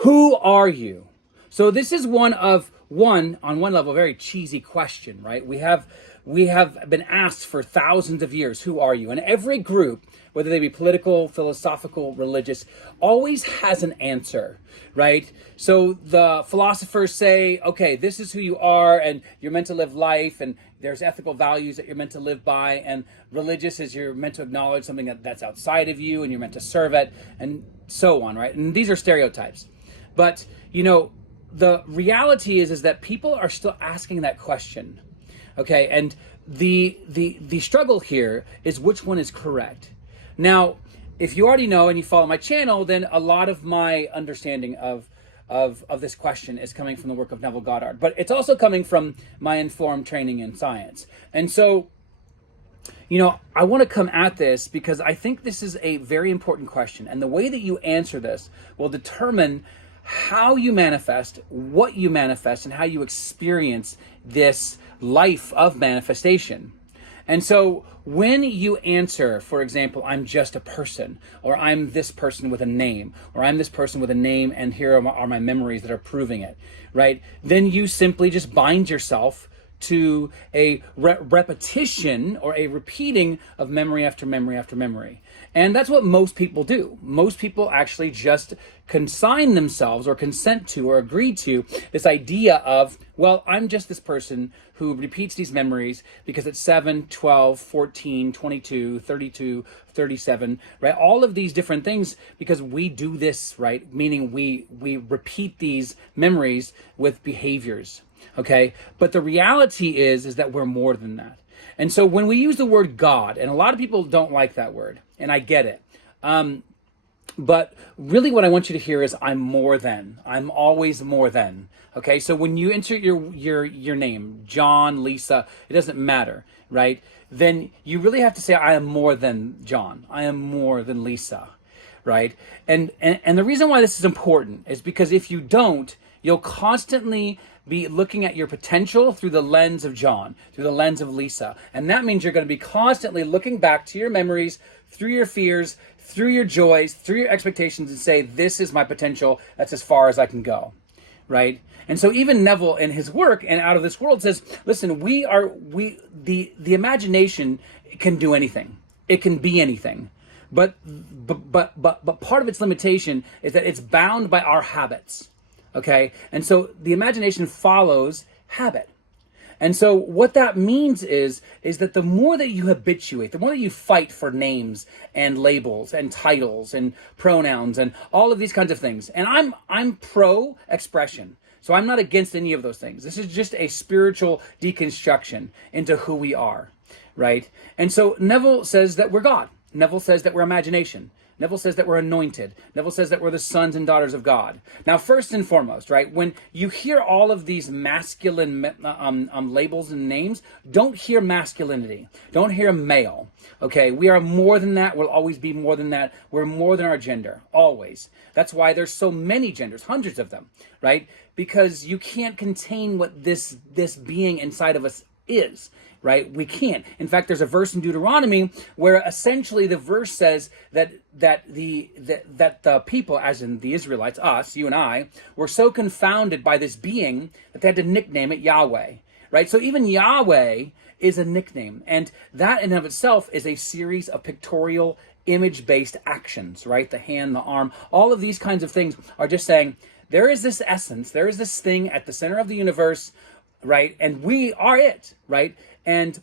Who are you? So this is on one level, a very cheesy question, right? We have been asked for thousands of years, who are you? And every group, whether they be political, philosophical, religious, always has an answer, right? So the philosophers say, okay, this is who you are, and you're meant to live life, and there's ethical values that you're meant to live by, and religious is you're meant to acknowledge something that's outside of you, and you're meant to serve it, and so on, right? And these are stereotypes. But, the reality is that people are still asking that question. Okay, and the struggle here is which one is correct. Now, if you already know and you follow my channel, then a lot of my understanding of this question is coming from the work of Neville Goddard, but it's also coming from my informed training in science. And so, I want to come at this because I think this is a very important question, and the way that you answer this will determine how you manifest, what you manifest, and how you experience this life of manifestation. And so when you answer, for example, I'm just a person, or I'm this person with a name, or I'm this person with a name, and here are my memories that are proving it, right? Then you simply just bind yourself to a repetition or a repeating of memory after memory after memory. And that's what most people do. Most people actually just consign themselves or consent to or agree to this idea of, well, I'm just this person who repeats these memories because it's 7, 12, 14, 22, 32, 37, right? All of these different things because we do this, right? Meaning we repeat these memories with behaviors. Okay, but the reality is that we're more than that. And so when we use the word God, and a lot of people don't like that word, and I get it. But really what I want you to hear is I'm more than. I'm always more than. Okay, so when you enter your name, John, Lisa, it doesn't matter, right? Then you really have to say I am more than John. I am more than Lisa, right? And the reason why this is important is because if you don't, you'll constantly be looking at your potential through the lens of John, through the lens of Lisa. And that means you're going to be constantly looking back to your memories, through your fears, through your joys, through your expectations, and say, this is my potential. That's as far as I can go, right? And so even Neville in his work and Out of This World says, listen, the imagination can do anything. It can be anything. But part of its limitation is that it's bound by our habits. Okay, and so the imagination follows habit. And so what that means is that the more that you habituate, the more that you fight for names and labels and titles and pronouns and all of these kinds of things. And I'm pro expression. So I'm not against any of those things. This is just a spiritual deconstruction into who we are, right? And so Neville says that we're God. Neville says that we're imagination. Neville says that we're anointed. Neville says that we're the sons and daughters of God. Now, first and foremost, right, when you hear all of these masculine labels and names, don't hear masculinity. Don't hear male, okay? We are more than that. We'll always be more than that. We're more than our gender, always. That's why there's so many genders, hundreds of them, right? Because you can't contain what this being inside of us is. Right? We can't. In fact, there's a verse in Deuteronomy where essentially the verse says that the people, as in the Israelites, us, you and I, were so confounded by this being that they had to nickname it Yahweh. Right? So even Yahweh is a nickname, and that in and of itself is a series of pictorial, image-based actions. Right? The hand, the arm, all of these kinds of things are just saying there is this essence, there is this thing at the center of the universe. Right? And we are it, right? And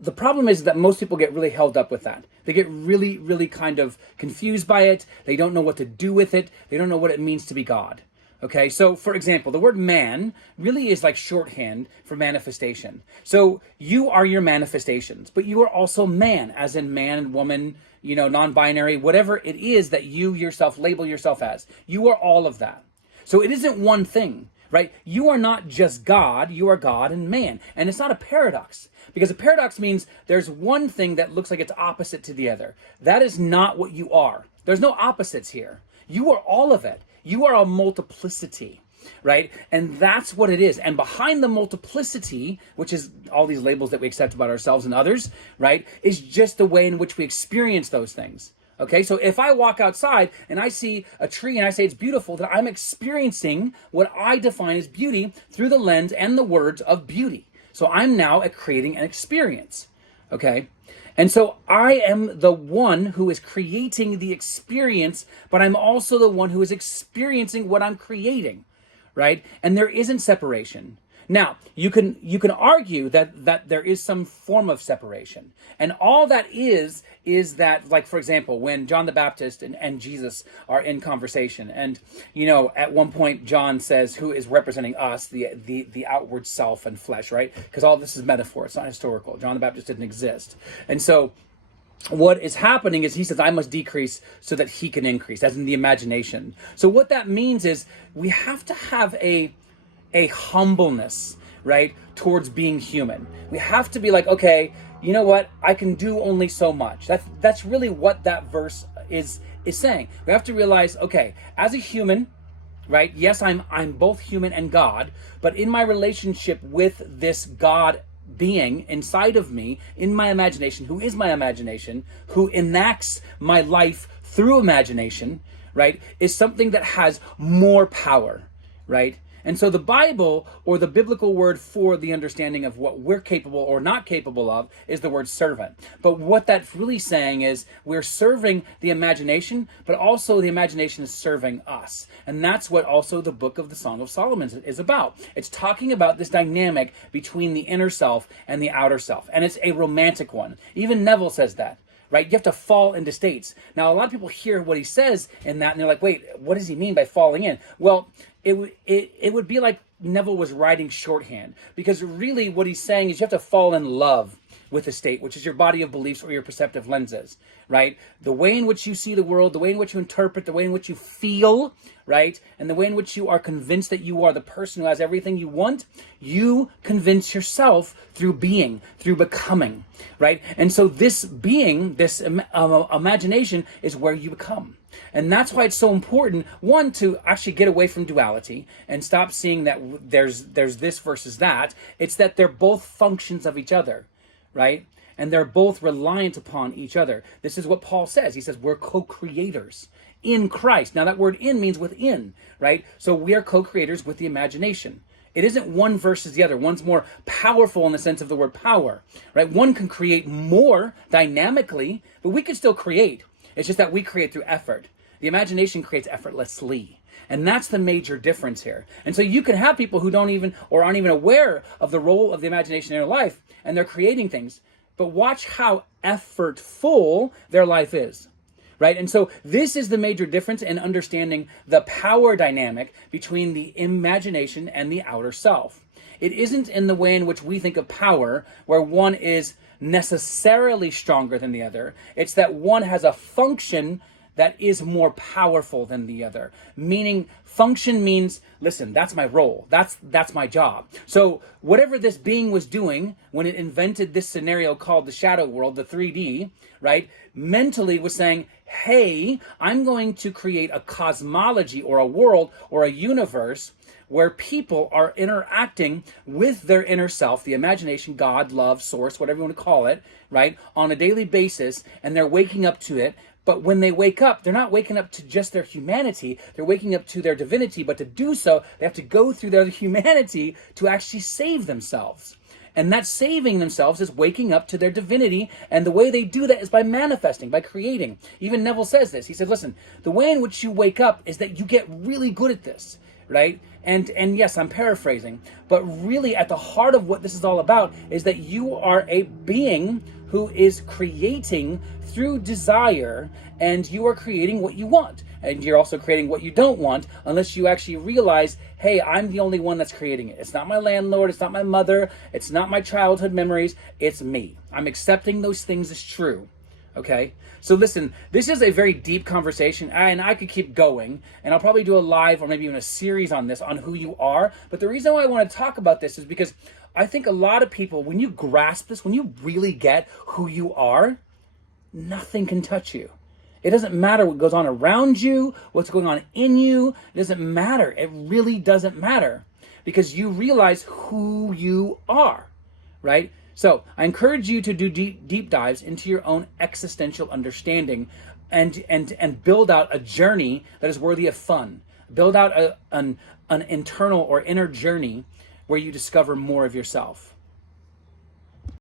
the problem is that most people get really held up with that. They get really, really kind of confused by it. They don't know what to do with it. They don't know what it means to be God. Okay, so for example, the word man really is like shorthand for manifestation. So you are your manifestations, but you are also man, as in man and woman, non-binary, whatever it is that you yourself label yourself as. You are all of that. So it isn't one thing. Right? You are not just God, you are God and man. And it's not a paradox, because a paradox means there's one thing that looks like it's opposite to the other. That is not what you are. There's no opposites here. You are all of it. You are a multiplicity, right? And that's what it is. And behind the multiplicity, which is all these labels that we accept about ourselves and others, right, is just the way in which we experience those things. Okay, so if I walk outside and I see a tree and I say it's beautiful, then I'm experiencing what I define as beauty through the lens and the words of beauty. So I'm now creating an experience. Okay, and so I am the one who is creating the experience, but I'm also the one who is experiencing what I'm creating, right? And there isn't separation. Now, you can argue that there is some form of separation. And all that is that, like, for example, when John the Baptist and Jesus are in conversation, and, at one point John says, who is representing us, the outward self and flesh, right? Because all this is metaphor, it's not historical. John the Baptist didn't exist. And so what is happening is he says, I must decrease so that he can increase, as in the imagination. So what that means is we have to have a humbleness, right, towards being human. We have to be like, okay, you know what? I can do only so much. That's really what that verse is saying. We have to realize, okay, as a human, right? Yes, I'm both human and God, but in my relationship with this God being inside of me, in my imagination, who is my imagination, who enacts my life through imagination, right, is something that has more power, right? And so the Bible, or the biblical word for the understanding of what we're capable or not capable of, is the word servant. But what that's really saying is we're serving the imagination, but also the imagination is serving us. And that's what also the book of the Song of Solomon is about. It's talking about this dynamic between the inner self and the outer self. And it's a romantic one. Even Neville says that. Right? You have to fall into states. Now, a lot of people hear what he says in that, and they're like, wait, what does he mean by falling in? Well, it would be like Neville was writing shorthand, because really what he's saying is you have to fall in love with a state, which is your body of beliefs or your perceptive lenses, right? The way in which you see the world, the way in which you interpret, the way in which you feel, right? And the way in which you are convinced that you are the person who has everything you want, you convince yourself through being, through becoming, right? And so this being, this imagination is where you become. And that's why it's so important, one, to actually get away from duality and stop seeing that there's this versus that. It's that they're both functions of each other, right? And they're both reliant upon each other. This is what Paul says. He says we're co-creators in Christ. Now that word in means within, right? So we are co-creators with the imagination. It isn't one versus the other. One's more powerful in the sense of the word power, right? One can create more dynamically, but we can still create. It's just that we create through effort. The imagination creates effortlessly. And that's the major difference here. And so you can have people who don't even, or aren't even aware of the role of the imagination in their life, and they're creating things. But watch how effortful their life is, right? And so this is the major difference in understanding the power dynamic between the imagination and the outer self. It isn't in the way in which we think of power, where one is necessarily stronger than the other. It's that one has a function that is more powerful than the other. Meaning, function means, listen, that's my role. That's my job. So whatever this being was doing when it invented this scenario called the shadow world, the 3D, right, mentally was saying, hey, I'm going to create a cosmology or a world or a universe where people are interacting with their inner self, the imagination, God, love, source, whatever you want to call it, right, on a daily basis, and they're waking up to it. But when they wake up, they're not waking up to just their humanity, they're waking up to their divinity, but to do so, they have to go through their humanity to actually save themselves. And that saving themselves is waking up to their divinity, and the way they do that is by manifesting, by creating. Even Neville says this. He said, listen, the way in which you wake up is that you get really good at this, right? And yes, I'm paraphrasing, but really at the heart of what this is all about is that you are a being who is creating through desire, and you are creating what you want. And you're also creating what you don't want, unless you actually realize, hey, I'm the only one that's creating it. It's not my landlord, it's not my mother, it's not my childhood memories, it's me. I'm accepting those things as true. Okay? So listen, this is a very deep conversation, and I could keep going, and I'll probably do a live or maybe even a series on this, on who you are. But the reason why I want to talk about this is because I think a lot of people, when you grasp this, when you really get who you are, nothing can touch you. It doesn't matter what goes on around you, what's going on in you. It doesn't matter. It really doesn't matter, because you realize who you are, right? So I encourage you to do deep dives into your own existential understanding and build out a journey that is worthy of fun. Build out an internal or inner journey where you discover more of yourself.